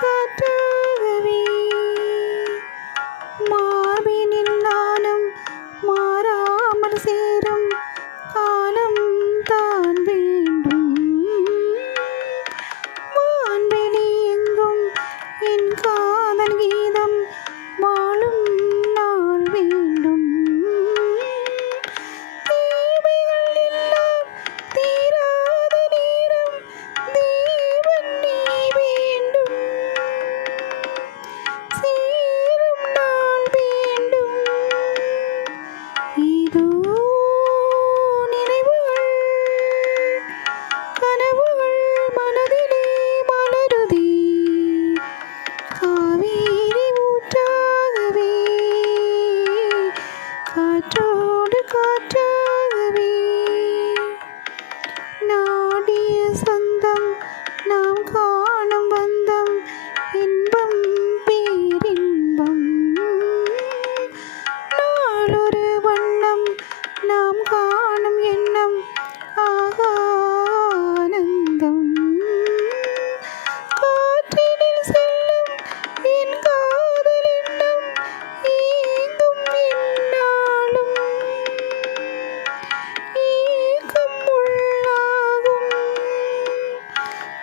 ta ta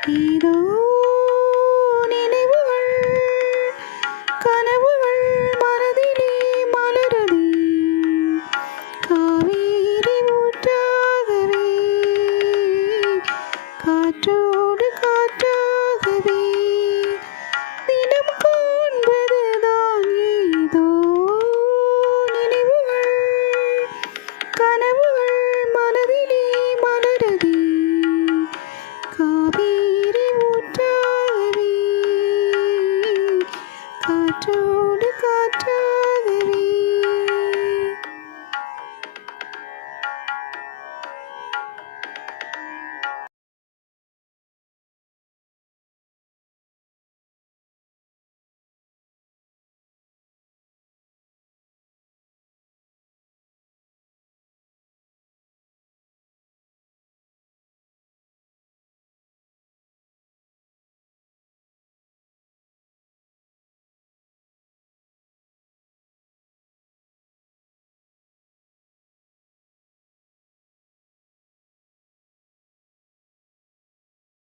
色